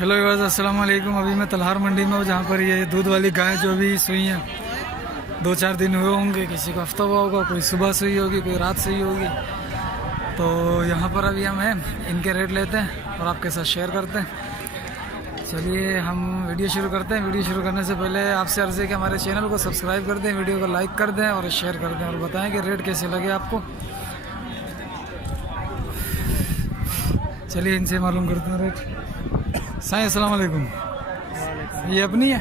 Hello viewers, अस्सलाम वालेकुम। अभी मैं तलहार मंडी में हूँ, जहाँ पर ये दूध वाली गाय जो भी सुई हैं 2-4 दिन हुए होंगे, किसी को हफ्ता हुआ होगा, कोई सुबह सुई होगी, कोई रात सुई होगी। तो यहाँ पर अभी हम हैं, इनके रेट लेते हैं और आपके साथ शेयर करते हैं। चलिए हम वीडियो शुरू करते हैं। वीडियो शुरू करने से पहले आपसे अर्ज़ है कि हमारे चैनल को सब्सक्राइब कर दें, वीडियो को लाइक कर दें और शेयर कर दें और बताएँ कि रेट कैसे लगे आपको। चलिए इनसे मालूम करते हैं रेट। साईं अस्सलाम वालेकुम। ये अपनी है?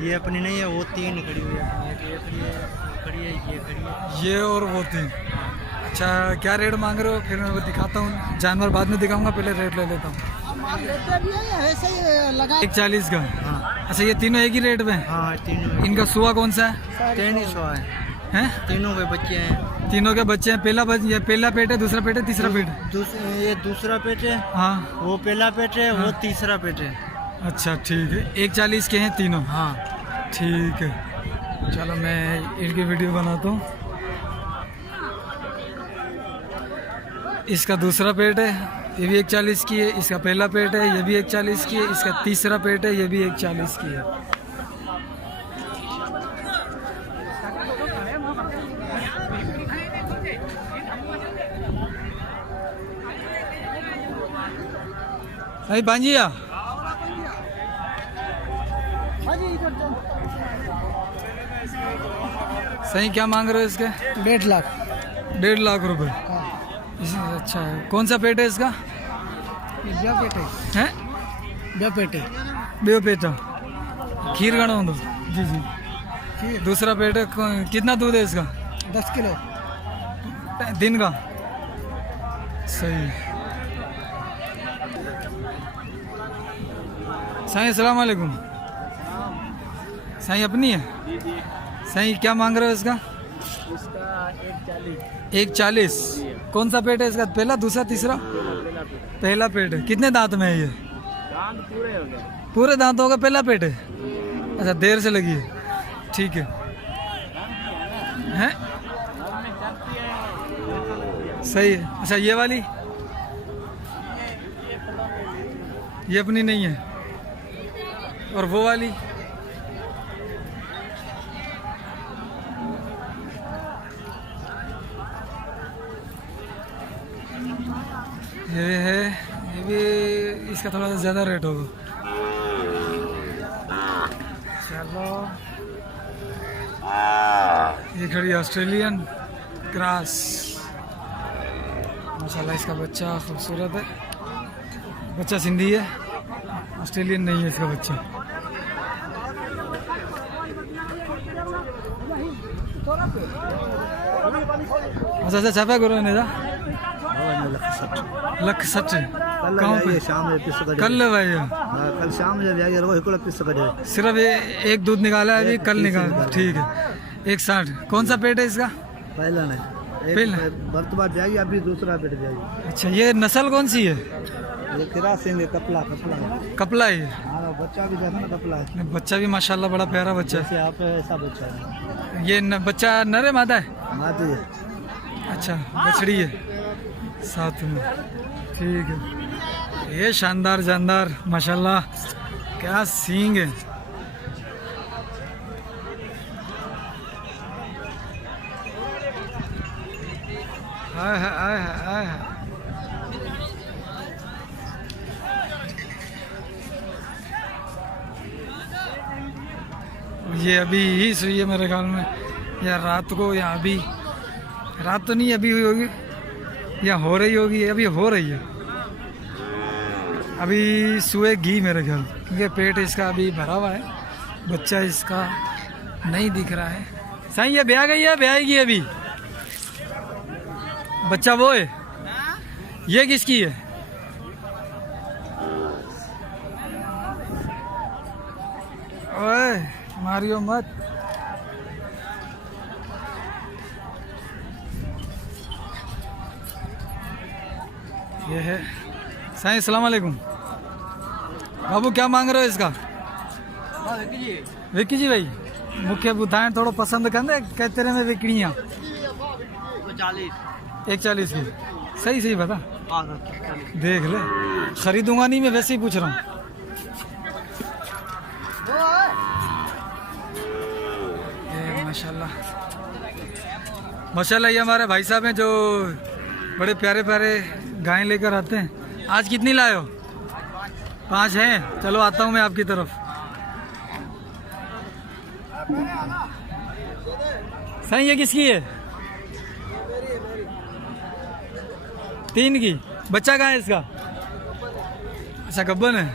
ये अपनी नहीं है, वो तीन खड़ी हुई है। ये खड़ी है, खड़ी है, ये खड़ी है। ये और वो तीन। अच्छा, क्या रेट मांग रहे हो? फिर मैं वो दिखाता हूँ, जानवर बाद में दिखाऊंगा, पहले रेट ले लेता हूँ। 140 का। हाँ। अच्छा, ये तीनों एक ही रेट में? हाँ, तीनों। इनका सुआ कौन सा है? 300 हैं? तीनों के बच्चे हैं। तीनों के बच्चे हैं। ये पहला पेट है, दूसरा पेट है, तीसरा पेट है? ये दूसरा पेट है। हाँ, वो पहला पेट है। हाँ। वो तीसरा पेट है। अच्छा ठीक है। 140 के हैं तीनों? हाँ ठीक है। चलो मैं इनकी वीडियो बनाता हूँ। इसका दूसरा पेट है, ये भी 140 की है। इसका पहला पेट है, ये भी 140 की है। इसका तीसरा पेट है, ये भी 140 की है। अरे बांजिया, सही क्या मांग रहे हो इसके? 1.5 लाख। 1.5 लाख रुपए। अच्छा है। कौन सा पेट है इसका? पेट हैं? पेट है। बेव पेटा खीर गणा दो। जी जी। दूसरा पेट है। कितना दूध है इसका? 10 किलो दिन का। सही। साईं अस्सलाम वालेकुम। साईं अपनी है? साईं क्या मांग रहे हो इसका? इसका 140। 140। कौन सा पेट है इसका? पहला, दूसरा, तीसरा? पहला पेट है। कितने दांत में है ये? दांत पूरे हो गए। पूरे दांतों का पहला पेट है। अच्छा, देर से लगी है। ठीक है। हैं? सही है। अच्छा, ये वाली? ये अपनी नहीं है। और वो वाली? ये है, ये भी इसका थोड़ा सा ज़्यादा रेट होगा। चलो, ये खड़ी ऑस्ट्रेलियन क्रॉस। माशाल्लाह इसका बच्चा खूबसूरत है। बच्चा सिंधी है, ऑस्ट्रेलियन नहीं है इसका बच्चा। अच्छा अच्छा, छापा करो ने जा। 160। कहाँ पे? शाम में कल भाई? कल शाम में सिर्फ एक दूध निकाला है अभी, कल निकाल। ठीक है। 160। कौन सा पेट है इसका? पहला नहीं, पहला बर्तबाद जाएगी, अभी दूसरा पेट जाएगी। अच्छा, ये नस्ल कौन सी है? ये किरा सिंह है, कपला कपला है। हाँ, बच्चा भी देखो ना, कपला है। बच्चा भी माशाल्लाह बड़ा प्यारा बच्चा है। जैसे आप ऐसा बच्चा है। ये बच्चा नर है मादा है? माती है। अच्छा, बछड़ी है साथ में। ठीक है। ये शानदार जानदार माशाल्लाह, क्या सींग है। हाय हाय हाय हाय हाय। ये अभी ही सुई है मेरे ख्याल में, या रात को, या अभी। रात तो नहीं, अभी हुई होगी या हो रही होगी। अभी हो रही है। अभी सुएगी मेरे ख्याल, क्योंकि पेट इसका अभी भरा हुआ है। बच्चा इसका नहीं दिख रहा है। साईं ये ब्याह गई है, ब्याएगी अभी? बच्चा वो है? ये किसकी है? ओए मारियो मत। ये है। साईं अस्सलाम वालेकुम। बाबू क्या मांग रहे हो इसका? विक्की जी भाई मुख्य बुधाएं थोड़ा पसंद कंदे कहते रहे में विकड़ियाँ 140 की सही सही बता देख ले खरीदूंगा नहीं मैं वैसे ही पूछ रहा हूँ माशाल्लाह माशाल्लाह। ये हमारे भाई साहब हैं जो बड़े प्यारे प्यारे गाय लेकर आते हैं। आज कितनी लाए हो? 5 हैं। चलो आता हूँ मैं आपकी तरफ। सही ये किसकी है? 3 की। बच्चा कहाँ है इसका? अच्छा गब्बन है।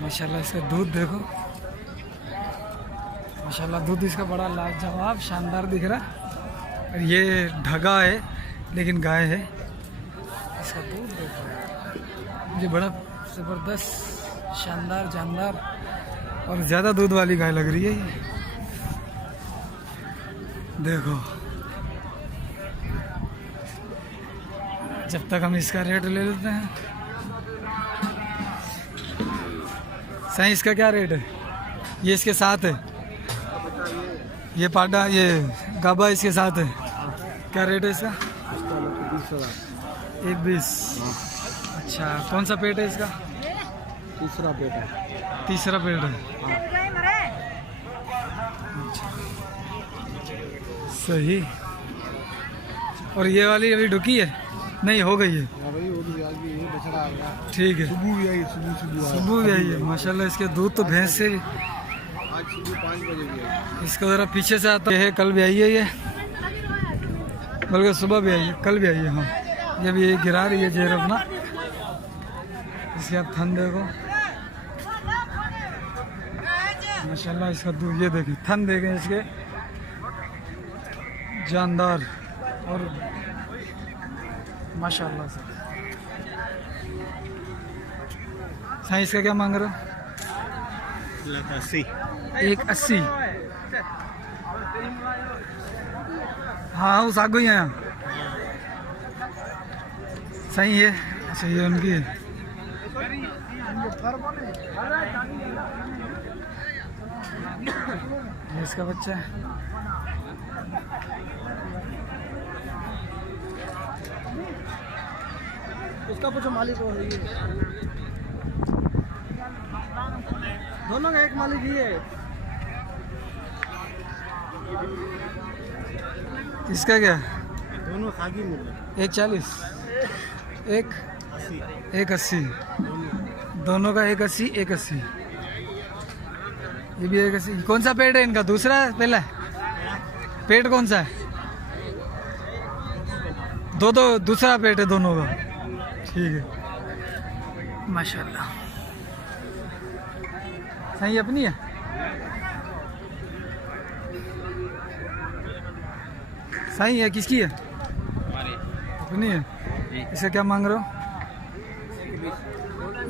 माशाल्लाह इसका दूध देखो, माशाल्लाह दूध इसका बड़ा लाजवाब शानदार दिख रहा है। और ये ढगा है लेकिन गाय है। इसका दूध देखो, मुझे बड़ा ज़बरदस्त शानदार जानदार और ज़्यादा दूध वाली गाय लग रही है ये। देखो जब तक हम इसका रेट ले लेते हैं। सही इसका क्या रेट है? ये इसके साथ है, ये पाडा ये गाबा इसके साथ है। क्या रेट है इसका? 1,20। अच्छा कौन सा पेट है इसका? तीसरा पेट है। तीसरा पेट है। अच्छा सही। और ये वाली अभी ढुकी है? नहीं हो गई है। ठीक है। सुबह भी आई, सुबह भी आई है। माशाल्लाह इसके दूध तो भैंस से। आज सुबह 5 बजे भी आई। इसको ज़रा पीछे से आता है। कल भी आई है ये, बल्कि सुबह भी आई है, कल भी आई है। हाँ ये भी गिरा रही है जेर अपना। इसके आप थन देखो माशाल्लाह। इसका दूध ये देखें, थन देखें इसके जानदार और माशाल्लाह से। साइज इसका क्या मांग रहे हो? 1,80। हाँ उस आगो ही आया। सही है। अच्छा ये उनकी है। ये इसका बच्चा है। उसका कुछ मालिक हो रही है। दोनों का एक मालिक ही है। इसका क्या? दोनों खागी मिल रहे। 1,40 1,80। दोनों का 1,80 1,80। ये भी 1,80। कौन सा पेट है इनका? दूसरा है पहला है? पेट कौन सा है? दो दूसरा पेट है दोनों का। ठीक है माशाल्लाह। सही अपनी है। सही है किसकी है? अपनी है। इसका क्या मांग रहे हो?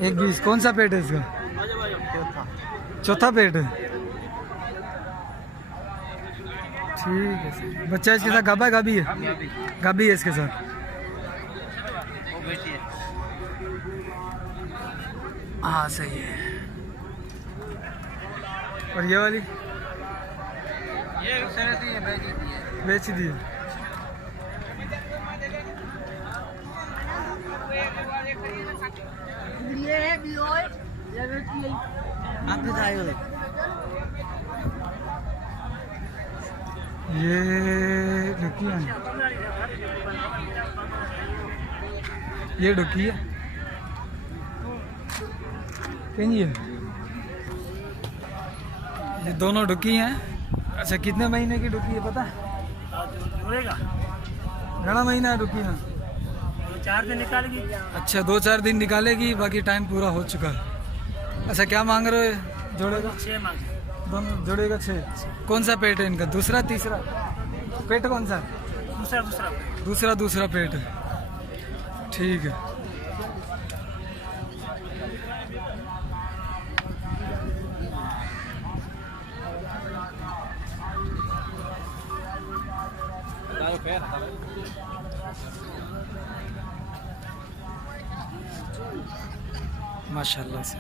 1,20। कौन सा पेट है इसका? चौथा पेट है। ठीक है सही। बच्चा इसके साथ गाबा गाबी है? गाबी है इसके साथ। हाँ सही है। और ये वाली बेच दी है। ये ढुकी है। ये ढुकी है। कहीं ये दोनों ढुकी हैं। अच्छा कितने महीने की ढुकी है पता है? घना महीना ढुकी ना? 4 दिन निकालेगी। अच्छा 2-4 दिन निकालेगी, बाकी टाइम पूरा हो चुका है। अच्छा क्या मांग रहे हो जोड़े का? 6 मांग। दोनों जोड़े का 6। कौन सा पेट है इनका? दूसरा तीसरा पेट कौन सा है? दूसरा पेट है। ठीक है। माशाल्लाह से।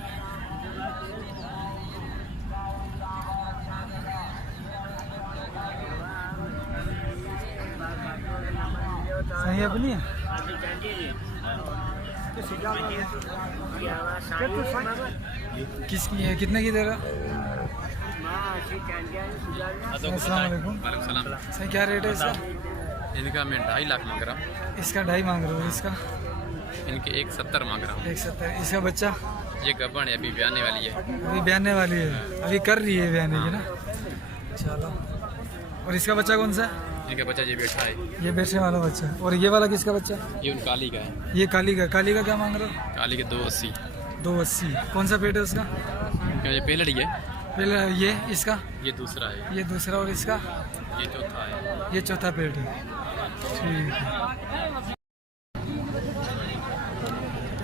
सही अपनी है। किसकी है? कितने की दे रहा? अस्सलाम वालेकुम। वालेकुम सलाम। सही क्या रेट है इसका? इनका मैं 2.5 लाख मांग रहा हूँ, इसका 2.5 मांग रहे हो, इसका इनके 1.70 मांग रहा हूँ। 170। इसका बच्चा ये गब्बन है, अभी ब्याने वाली है। अभी ब्याने वाली है, अभी कर रही है ब्याने की ना। चलो, और इसका बच्चा कौन सा है? इनका बच्चा ये बैठा है, ये बैठने वाला बच्चा। और ये वाला किसका बच्चा? ये उन काली का है। ये काली का। काली का क्या मांग रहे हो? काली के 2.80। 280। कौन सा पेट है उसका? ये पहले है, पहले ये इसका, ये दूसरा है, ये दूसरा, और इसका ये चौथा है। ये चौथा पेट है। ठीक है।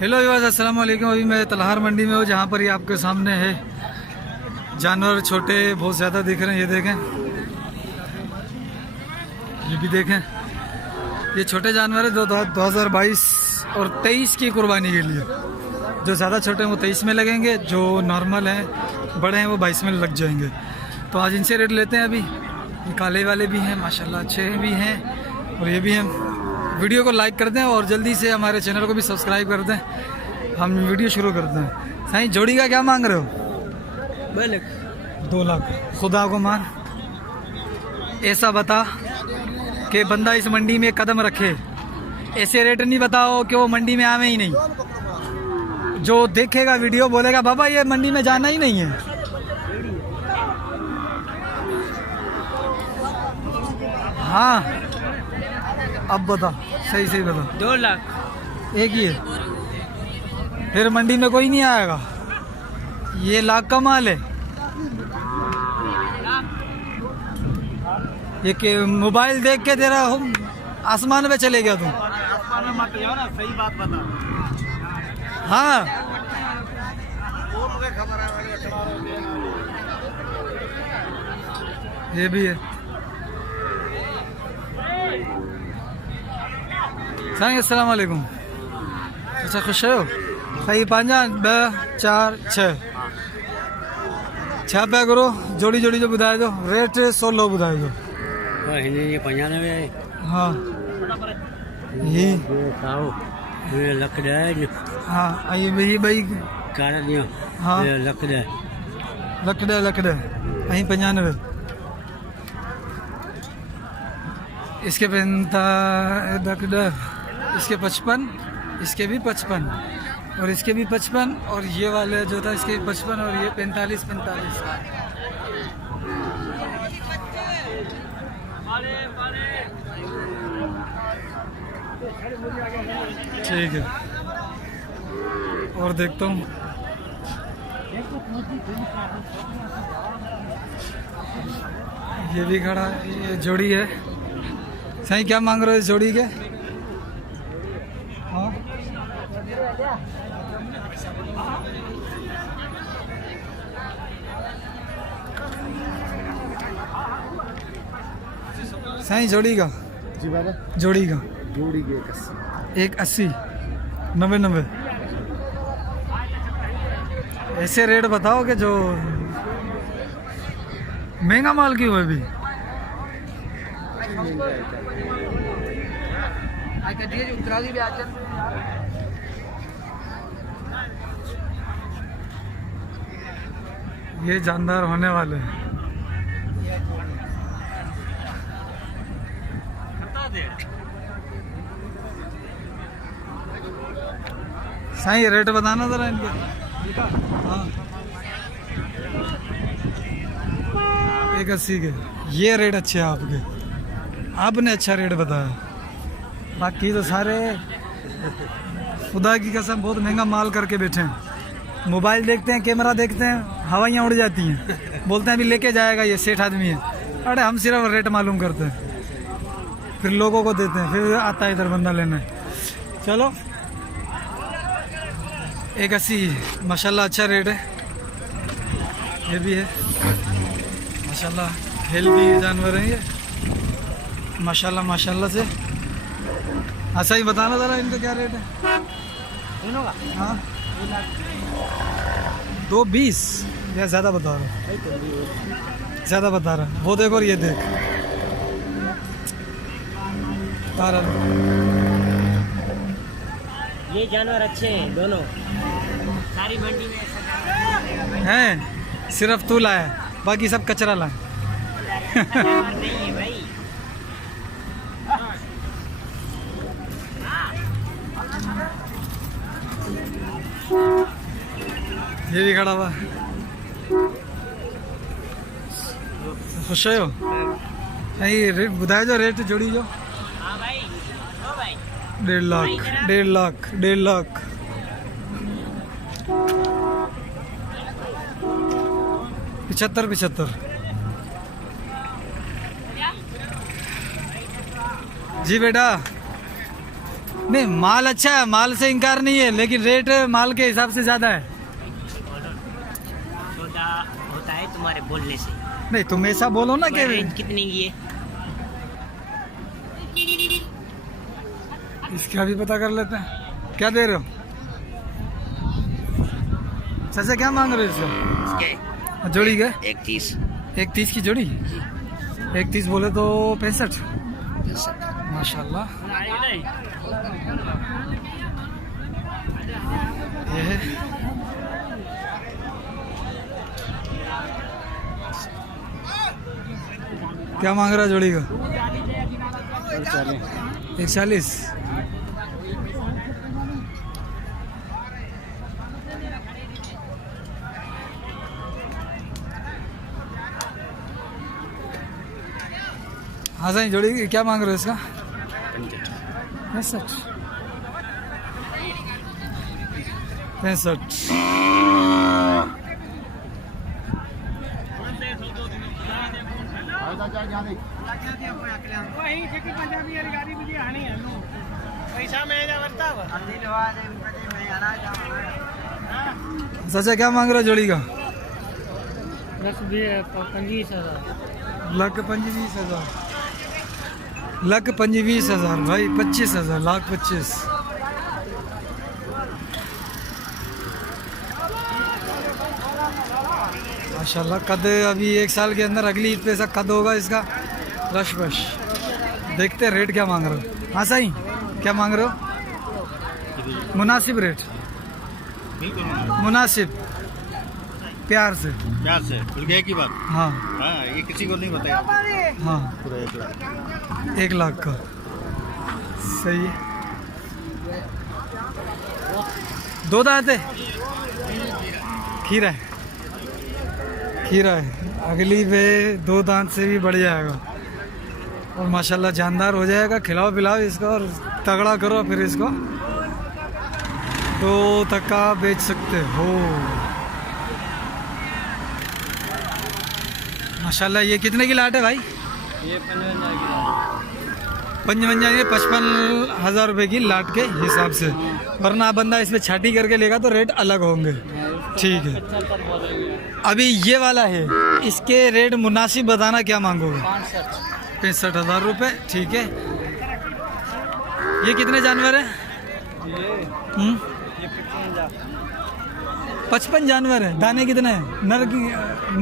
हेलो व्यूअर्स, अस्सलाम वालेकुम। अभी मैं तलहार मंडी में हूँ, जहाँ पर ये आपके सामने है जानवर छोटे बहुत ज़्यादा दिख रहे हैं। ये देखें, ये भी देखें, ये छोटे जानवर है 2022 और 23 की कुर्बानी के लिए। जो ज़्यादा छोटे हैं वो 23 में लगेंगे, जो नॉर्मल हैं बड़े हैं वो 22 में लग जाएंगे। तो आज इनसे रेट लेते हैं। अभी ये काले वाले भी हैं माशाल्लाह, अच्छे भी हैं, और ये भी हैं। वीडियो को लाइक कर दें और जल्दी से हमारे चैनल को भी सब्सक्राइब कर दें। हम वीडियो शुरू करते हैं। साईं, जोड़ी का क्या मांग रहे हो? 2 लाख। खुदा को मान, ऐसा बता कि बंदा इस मंडी में कदम रखे। ऐसे रेट नहीं बताओ कि वो मंडी में आवे ही नहीं। जो देखेगा वीडियो बोलेगा बाबा ये मंडी में जाना ही नहीं है। हाँ, अब बता, सही सही बता। 2 लाख। एक ही है, फिर मंडी में कोई नहीं आएगा। ये लाख का माल है। ये के मोबाइल देख के तेरा आसमान पे चले गया तू। आसमान में मत जाओ ना, सही बात बता। हाँ, खबर है। ये भी है। साईं, अस्सलाम वालेकुम। अच्छा, खुश हो? सही 5 4 6 छह पे करो। जोड़ी जोड़ी जो बुधाए दो, रेट 16 बुधाए दो। ये 95 है। हाँ, ये लख है। हाँ, ये भाई कारा दियो। हाँ, लख है। लकड़े अहीं 95। इसके 55, इसके 55, इसके भी 55, और इसके भी 55, और ये वाले जो था इसके भी 55, और ये 45। ठीक है, और देखता हूँ। ये भी खड़ा है, ये जोड़ी है। सही क्या मांग रहे हो इस जोड़ी के? हाँ, सही जोड़ी का? जी बाबा, जोड़ी का जोड़ी के 180, 90। ऐसे रेट बताओ कि जो महंगा माल क्यों है अभी? ये जानदार होने वाले हैं। सही रेट बताना जरा इनके। हाँ, 180 के। ये रेट अच्छे हैं आपके, आपने अच्छा रेट बताया। बाकी तो सारे खुदा की कसम बहुत महंगा माल करके बैठे हैं। मोबाइल देखते हैं, कैमरा देखते हैं, हवाइयाँ उड़ जाती हैं, बोलते हैं अभी लेके जाएगा, ये सेठ आदमी है। अरे हम सिर्फ रेट मालूम करते हैं, फिर लोगों को देते हैं, फिर आता है इधर बंदा लेने। चलो, 180 माशाल्लाह अच्छा रेट है। ये भी है माशाल्लाह, हेल्दी जानवर हैं ये माशाल्लाह माशाल्लाह से। अच्छा, ही बताना ज़रा इनका क्या रेट है? हाँ, 220 या ज़्यादा बता रहा हूँ? ज़्यादा बता रहा है। वो देखो और ये देख, ये जानवर अच्छे हैं दोनों, सारी मंडी में हैं। सिर्फ तू लाया, बाकी सब कचरा लाए। नहीं भाई ये भी खड़ा हुआ। खुश हो? नहीं बुधाए जो रेट जोड़ी जो। हाँ भाई ओ भाई 1.5 लाख 1.5 लाख 1.5 लाख 75 जी बेटा। नहीं माल अच्छा है, माल से इनकार नहीं है, लेकिन रेट माल के हिसाब से ज्यादा है। सौदा होता है तुम्हारे बोलने से। नहीं तुम ऐसा बोलो ना कि रेंज कितनी की है? इसका भी पता कर लेते हैं। क्या दे रहे हो चाचा? क्या मांग रहे हो इसका? जोड़ी क्या? 31 1.30 की जोड़ी। 1.30 बोले तो 65। माशाल्लाह। ये है क्या मांग रहा है जोड़ी का? 140। हाँ सही जोड़ी क्या मांग रहे हो इसका? 65। चाचा क्या मांग रहे हो जोड़ी का? 1,25,000 1,25,000 भाई। 25,000 1,25,000। माशाल्लाह कद अभी 1 साल के अंदर अगली ईद पे ऐसा कद होगा इसका रश बश। देखते हैं रेट क्या मांग रहे हो। हाँ सही क्या मांग रहे हो? मुनासिब रेट, मुनासिब प्यार से खुल गया की बात। हाँ हाँ ये किसी को नहीं बताया। हाँ पूरा 1 लाख 1 लाख का सही है। 2 दांत है, खीरा है, खीरा है। अगली पे 2 दांत से भी बढ़ जाएगा और माशाल्लाह जानदार हो जाएगा। खिलाओ पिलाओ इसको और तगड़ा करो, फिर इसको 2 तक का बेच सकते हो। माशाल्लाह ये कितने की लाट है भाई? ये 55 ये 55,000 रुपये की लाट के हिसाब से। वरना बंदा इसमें छाटी करके लेगा तो रेट अलग होंगे। ठीक है अभी ये वाला है, इसके रेट मुनासिब बताना क्या मांगोगे? 65,000 रुपये। ठीक है ये कितने जानवर है? 55 जानवर है। दाने कितने हैं?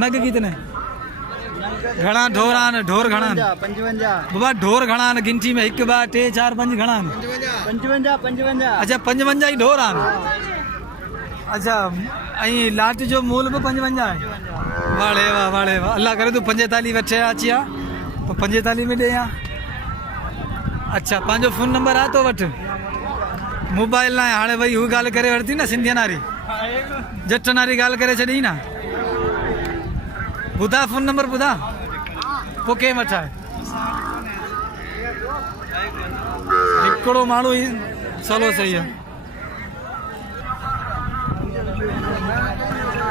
नग कितने? घणा ढोरान ढोर घणान 55 बाबा ढोर घणान गिनती में 1 2 3 4 5 घणान। 55 अच्छा 55 ही ढोर आन। अच्छा ऐं लाट जो मूल पे 55 है। वाड़े वाह अल्लाह करे तू 45 वठे अची आ तो 45 में ॾे आ। अच्छा पंहिंजो फ़ोन नंबर आहे तो वटि? मोबाइल ना हाणे वरी हू ॻाल्हि करे वरिती न सिंधियन वारी, जट वारी ॻाल्हि करे छॾी न। ॿुधा फ़ोन नंबर ॿुधा पोइ कंहिं वठा आहे। हिकिड़ो माण्हू ई चलो सही है।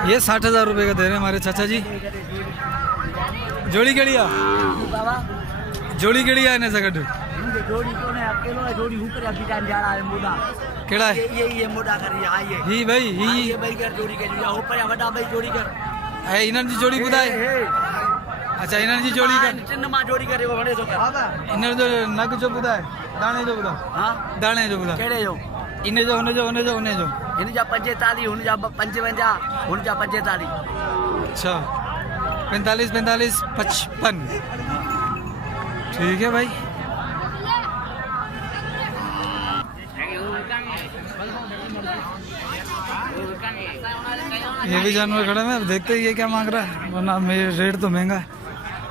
ये 60,000 रुपये का दे रहे हैं हमारे चाचा जी। जोड़ी केड़ी है? जोड़ी केड़ी है इन्हें सगट? जोड़ी कौन है? अकेलो है। जोड़ी ऊपर अभी जान जा रहा है मोड़ा। केड़ा है? ये मोड़ा कर रही है। ही भाई ही ये भाई कर जोड़ी के लिए ऊपर या बड़ा भाई जोड़ी कर है इन्हनि जी जोड़ी ॿुधाए। अच्छा इन्हनि जी जोड़ी कर चिन्ह मां जोड़ी करे वो बड़े जो कर इन्हनि जो नग जो ॿुधाए, दाणे जो ॿुधाए। हां दाणे जो ॿुधाए केड़े जो? इन जो हुन जो हुन जो हुन जो इन जा 45 हुन जा 55 हुन जा 45। अच्छा 45 55। ठीक है भाई। ये भी जानवर खड़ा है, अब देखते हैं ये क्या मांग रहा है, वरना मेरे रेट तो महंगा है।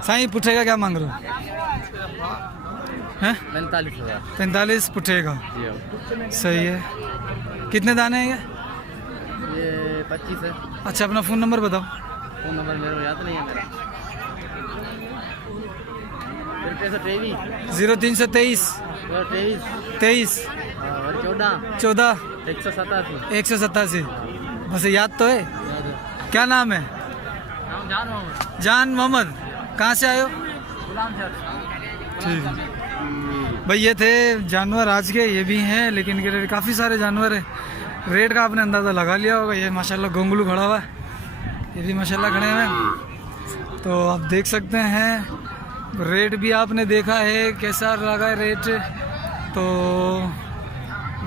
साईं पुट्ठे का क्या मांग रहे हो? हैं 45,000 45 पुट्ठे का, जी हाँ। सही है। कितने दाने हैं ये? ये 25 है। अच्छा अपना फ़ोन नंबर बताओ। फोन नंबर मेरे को याद नहीं है मेरा। 0323 23 और 14 14 187 187। बस याद तो है। क्या नाम है? जान मोहम्मद। कहाँ से आए हो? ठीक है भाई, ये थे जानवर आज के, ये भी हैं लेकिन काफ़ी सारे जानवर हैं। रेट का आपने अंदाज़ा लगा लिया होगा। ये माशाल्लाह गोंगलू खड़ा हुआ है, ये भी माशाल्लाह खड़े हैं। तो आप देख सकते हैं, रेट भी आपने देखा है कैसा लगा है रेट। तो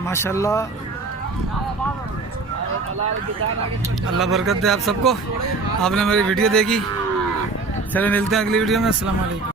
माशाल्लाह अल्लाह बरकत दे आप सबको। आपने मेरी वीडियो देखी। चले मिलते हैं अगली वीडियो में। अस्सलाम वालेकुम।